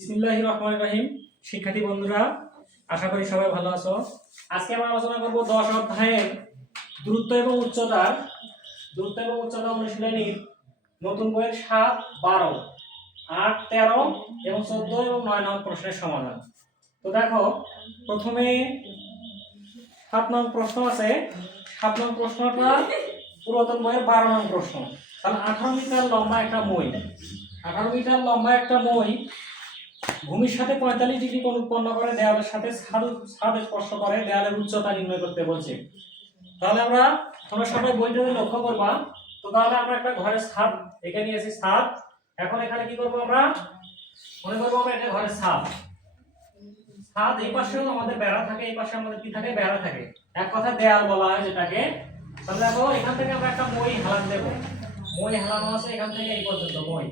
বিসমিল্লাহির রহমানির রহিম। শিক্ষার্থী বন্ধুরা, আশা করি সবাই ভালো আছো। আজকে আমরা আলোচনা করব 10 অধ্যায়ের দূরত্ব এবং উচ্চতা অনুশীলনীর নতুন বইয়ের 7, 12, 8, 13 এবং 14 এবং 9 নং প্রশ্নের সমাধান। তো দেখো, প্রথমে 7 নং প্রশ্ন আছে। 7 নং প্রশ্নটা পুরাতন বইয়ের 12 নং প্রশ্ন। তাহলে 18 মিটার লম্বা একটা মই ভূমির সাথে 45 ডিগ্রি কোণ উৎপন্ন করে দেওয়ালের সাথে ছাদ স্পর্শ করে দেওয়ালের উচ্চতা নির্ণয় করতে বলছে। তাহলে তোমরা সবাই বইটাতে লক্ষ্য করবা। তো তাহলে আমরা একটা ঘরের ছাদ এখানে নিয়েছি ছাদ। এখন এখানে কি করব আমরা? মনে করব আমরা এটা ঘরের ছাদ। এই পাশেও আমাদের বেড়া থাকে, এই পাশে আমাদের কি থাকে? বেড়া থাকে। এক কথায় দেওয়াল বলা হয় যেটাকে। তাহলে দেখো, এখান থেকে আমরা একটা মই হেলান দেব। মই হেলানো আছে এখান থেকে এই পর্যন্ত মই।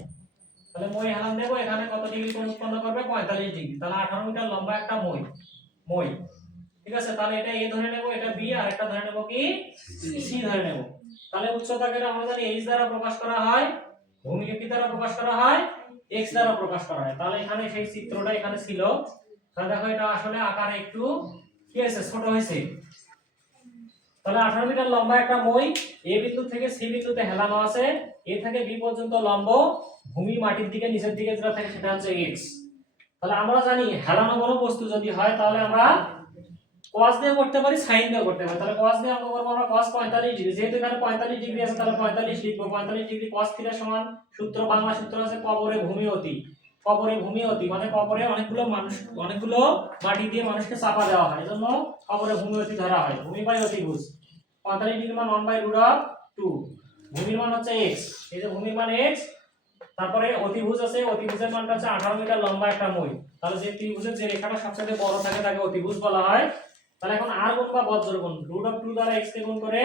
তাহলে মই হেলান দেব, এখানে কত ডিগ্রি কোণ উৎপন্ন করবে? 45 ডিগ্রি। তাহলে 18 মিটার লম্বা একটা মই। ঠিক আছে, তাহলে এটা এ ধরে নেব, এটা বি, আর একটা ধরে নেব কি? সি ধরে নেব। তাহলে উচ্চতাকে আমরা জানি h দ্বারা প্রকাশ করা হয়, ভূমিকে কি দ্বারা প্রকাশ করা হয়? x দ্বারা প্রকাশ করা হয়। তাহলে এখানে সেই চিত্রটা এখানে ছিল। তাহলে দেখো, এটা আসলে আকারে একটু কি হয়েছে? ছোট হয়েছে। তাহলে 18 মিটার লম্বা একটা মই এ বিন্দু থেকে সি বিন্দুতে হেলানো আছে। এ থেকে বি পর্যন্ত লম্ব, ভূমি মাটির দিকে নিচের দিকে যেটা থাকে সেটা হচ্ছে x। তাহলে আমরা জানি হেলানো কোনো বস্তু যদি হয় তাহলে আমরা cos দিয়ে করতে পারি, sin দিয়ে করতে পারি। তাহলে cos দিয়ে অঙ্ক করব আমরা cos 45 ডিগ্রি। যেহেতু এখানে 45 ডিগ্রি আছে তাহলে 45 লিখব। 45 ডিগ্রি cos থিটা সমান সূত্র, বাংলা সূত্র আছে কবরে ভূমি অতি। মানে কবরে অনেকগুলো মাটি দিয়ে মানুষকে চাপা দেওয়া হয়, এজন্য কবরে ভূমি অতি ধরা হয়। ভূমি বাই অতিভুজ 45 ডিগ্রি মান 1/√2। ভূমির মান হচ্ছে x। এই যে ভূমির মান x, তারপরে অতিভুজ আছে, অতিভুজের মানটা হচ্ছে 18 মিটার লম্বা একটা মই। তাহলে যে ত্রিভুজের যে রেখাটা সবচেয়ে বড় থাকে তাকে অতিভুজ বলা হয়। তাহলে এখন r গুণ বা বজ্র গুণ √2 দ্বারা x কে গুণ করে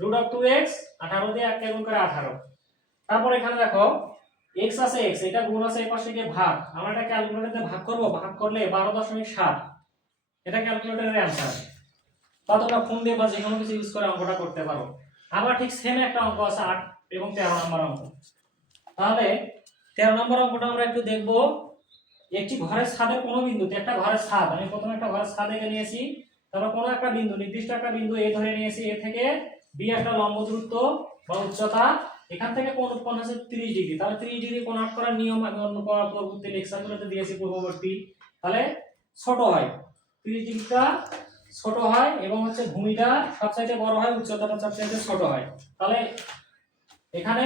√2x, 18 দিয়ে 1 কে গুণ করে 18। তারপর এখানে দেখো x আছে, x এটা গুণ আছে, এই পাশে গিয়ে ভাগ। আমরা এটা ক্যালকুলেটরে ভাগ করব, ভাগ করলে 12.7। এটা ক্যালকুলেটরের অ্যানসার। বা তোমরা ফোন দিয়ে বা যে কোনো কিছু ইউজ করে অঙ্কটা করতে পারো। আবার ঠিক সেম একটা অঙ্ক আছে 8 এবং 13 নম্বর অঙ্ক। তাহলে 13 নম্বর অঙ্কটা আমরা একটু দেখব। একটি ঘরের ছাদের কোনো বিন্দুতে, একটা ঘরের ছাদ, আমি প্রথমে একটা ঘরের ছাদ এঁকে নিয়েছি। তারপর কোনো একটা বিন্দু, নির্দিষ্ট একটা বিন্দু এ ধরে নিয়েছি। এ থেকে বি একটা লম্ব দূরত্ব বা উচ্চতা। এখান থেকে কোণ উৎপন্ন হচ্ছে 30 ডিগ্রি। তাহলে 30 ডিগ্রি কোণ আট করার নিয়ম আমি অন্য পরবর্তী লেকচারগুলোতে দিয়েছি পূর্ববর্তী। তাহলে ছোট হয়, 30 ডিগ্রিটা ছোট হয় এবং হচ্ছে ভূমিটা সবচাইতে বড় হয়, উচ্চতাটা সবচাইতে ছোট হয়। তাহলে এখানে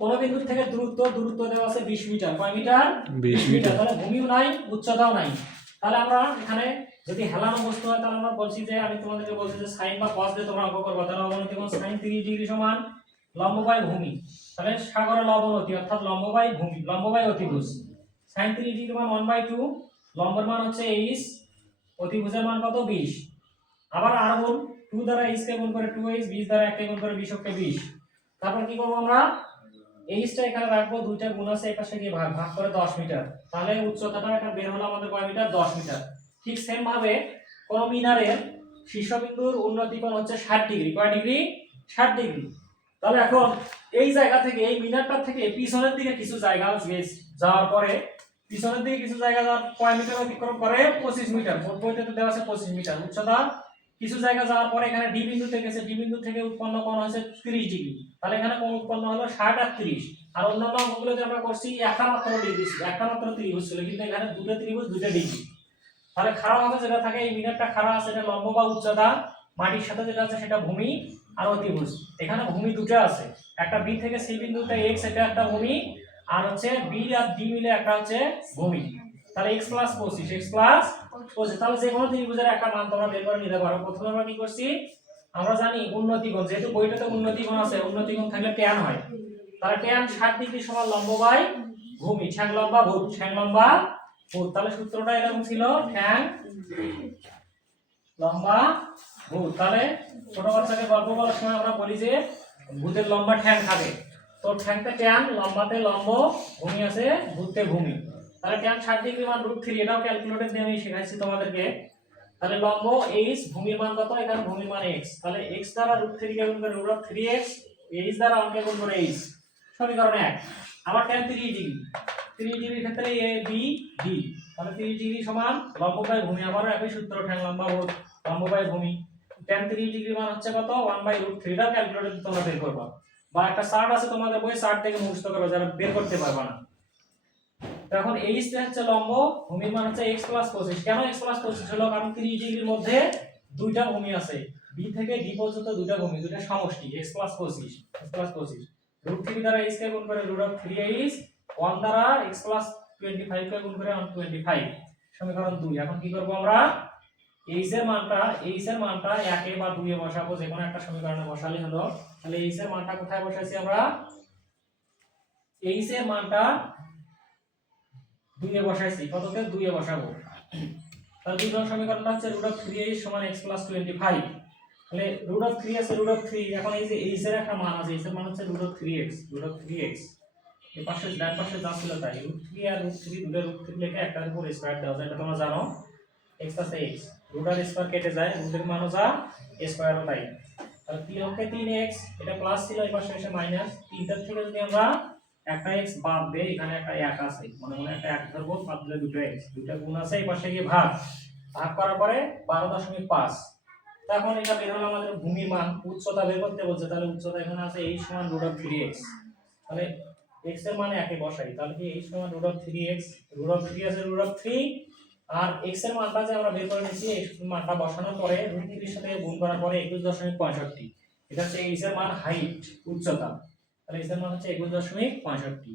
কোন বিন্দু থেকে দূরত্ব দেওয়া আছে 20 মিটার। কয় মিটার? 20 মিটার। তাহলে ভূমিও নাই, উচ্চতাও নাই। তাহলে আমরা এখানে যদি হেলানো বস্তু হয় তাহলে আমরা বলছি যে, আমি তোমাদেরকে বলছি যে sin বা cos দিয়ে তোমরা অঙ্ক করবে। তাহলে অবনতি কোণ sin 30 ডিগ্রি সমান লম্ব বাই ভূমি। তাহলে সাগরের লবনতি অর্থাৎ লম্ব বাই ভূমি, লম্ব বাই অতিভুজ। sin 30 ডিগ্রি মান 1/2, লম্বের মান হচ্ছে h, অতিভুজের মান কত? 20। আবার r গুণ 2 দ্বারা h কে গুণ করে 2h, 20 দ্বারা 1 কে গুণ করে 20 কে 20। তারপর কি করব আমরা? এইচটা এখানে রাখবো, দুইটা গুণ আছে, এই পাশে গিয়ে ভাগ করে 10 মিটার। তাহলে উচ্চতাটা এটা বের হলো আমাদের কয় মিটার? 10 মিটার। ঠিক সেম ভাবে কোন মিনারের শীর্ষবিন্দুর উন্নতি কোণ হচ্ছে 60 ডিগ্রি। কয় ডিগ্রি? 60 ডিগ্রি। তাহলে এখন এই জায়গা থেকে, এই মিনারটা থেকে পিছনের দিকে কিছু জায়গা যাওয়ার পরে, পিছনের দিকে কিছু জায়গা যাওয়ার কয় মিটার অতিক্রম করে? 25 মিটার। বইতে দেওয়া আছে 25 মিটার উচ্চতা। কিছু জায়গা যাওয়ার পরে এখানে ডি বিন্দুতে গেছে, ডি বিন্দু থেকে উৎপন্ন কোণ হচ্ছে 30 ডিগ্রি। তাহলে এখানে কোণ উৎপন্ন হলো 60 আর 30। আর অন্যান্য অঙ্কগুলোতে আমরা করছি একটা মাত্র ডিগ্রি, একটা মাত্র ত্রিভুজ ছিল, কিন্তু এখানে দুটো ত্রিভুজ, দুটো ডিগ্রি। তাহলে খাড়া হবে যেটা থাকে, এই মিনারটা খাড়া আছে, এটা লম্ব বা উচ্চতা। মাটির সাথে যেটা আছে সেটা ভূমি আর অতিভুজ। এখানে ভূমি দুটো আছে, একটা বি থেকে সি বিন্দুতে x, এটা একটা ভূমি, আর হচ্ছে বি আর ডি মিলে একটা হচ্ছে ভূমি। তাহলে x + 25। তাহলে যে কোনো ত্রিভুজের একটা মান তোমরা বের করে নিতে পারো। প্রথমে আমরা কি করছি? আমরা জানি উন্নতি কোণ, যেহেতু বইটাতে উন্নতি কোণ আছে, উন্নতি কোণ থাকলে ট্যান হয়। তাহলে ট্যান 60 ডিগ্রি সমান লম্ব বাই ভূমি, ঠ্যাং লম্বা ভূত, ঠ্যাং লম্বা ভূত। তাহলে সূত্রটা এরকম ছিল, ঠ্যাং লম্বা ভূত। তাহলে ছোট বাচ্চাকে গল্প বলার সময় আমরা বলি যে ভূতের লম্বা ঠ্যাং থাকে। তো ঠ্যাংতে ট্যান, লম্বাতে লম্ব, ভূমি আছে ভূতে ভূমি। তাহলে ট্যান 60 ডিগ্রি মান √3, এটাও ক্যালকুলেটর দিয়ে আমি শেখাইছি তোমাদেরকে। তাহলে লম্ব h, ভূমির মান কত? এখানে ভূমির মান x। তাহলে x দ্বারা √3 কে গুণ করে √3x, h দ্বারা অঙ্কে গুণ করে h, সমীকরণ 1। আবার tan 30 ডিগ্রি, 30 ডিগ্রির ক্ষেত্রে এ বি ডি, তাহলে 30 ডিগ্রি সমান লম্ব বাই ভূমি, আবারও একই সূত্র tan লম্বা লম্ব বাই ভূমি। tan 30 ডিগ্রি মান হচ্ছে কত 1/√3, টা ক্যালকুলেটরে তোমরা বের করবা, বা একটা চার্ট আছে তোমাদের বইয়ে, চার্ট থেকে মুখস্থ করবে যারা বের করতে পারবা না। এখন এইচ হচ্ছে লম্ব, ভূমির মান হচ্ছে x 25। কেন x 25 হলো? কারণ 30 ডিগ্রির মধ্যে দুইটা ভূমি আছে, b থেকে d পর্যন্ত দুইটা ভূমি, দুইটা সমষ্টি x 25, √3 দ্বারা h কে গুণ করে √3h, 1 দ্বারা x 25 কে গুণ করে 125, সমীকরণ 2। এখন কি করব আমরা? h এর মানটা 1 এ বা 2 এ বসাবো, যে কোনো একটা সমীকরণে বসালে হলো। তাহলে h এর মানটা কোথায় বসাইছি আমরা? h এর মানটা 2 এ বসাইছি, কততে? 2 এ বসাবো। তাহলে দুই নং সমীকরণটা হচ্ছে √3h সমান x 25। তাহলে √3 আছে √3, এখন এই যে h এর একটা মান আছে, h এর মান হচ্ছে √3x। এই পাশে ডান পাশে যা ছিল তাই, √3 আর √3 দুটো √3 লিখে একটার উপর স্কয়ার দাও, এটা তোমরা জানো। x আছে x, রুট আর স্কয়ার কেটে যায়, রুটের মানও যা স্কয়ারও তাই। তাহলে 3 অঙ্কে 3x, এটা প্লাস ছিল, এই পাশে এসে মাইনাস। 3টার থেকে যদি আমরা একটা x বাদ দেই, এখানে একটা 1 আছে, মনে মনে একটা 1 ধরবো, বাদ দিলে দুটো x, দুটো গুণ আছে, এই পাশে গিয়ে ভাগ করার পরে 12.5। এখন এটা বের হলো আমাদের ভূমির মান, উচ্চতা বের করতে বলছে, তাহলে উচ্চতা এখানে আছে h সমান √3x। তাহলে x এর মান 1 এ বসাই, তাহলে কি h সমান √3x, √3 আছে √3, আর x এর মানটা যে আমরা বের করে নিয়েছি, x এর মানটা বসানোর পরে √3 এর সাথে গুণ করার পরে 21.65, এটা হচ্ছে h এর মান, হাইট, উচ্চতা। তাহলে h এর মান হচ্ছে 21.65।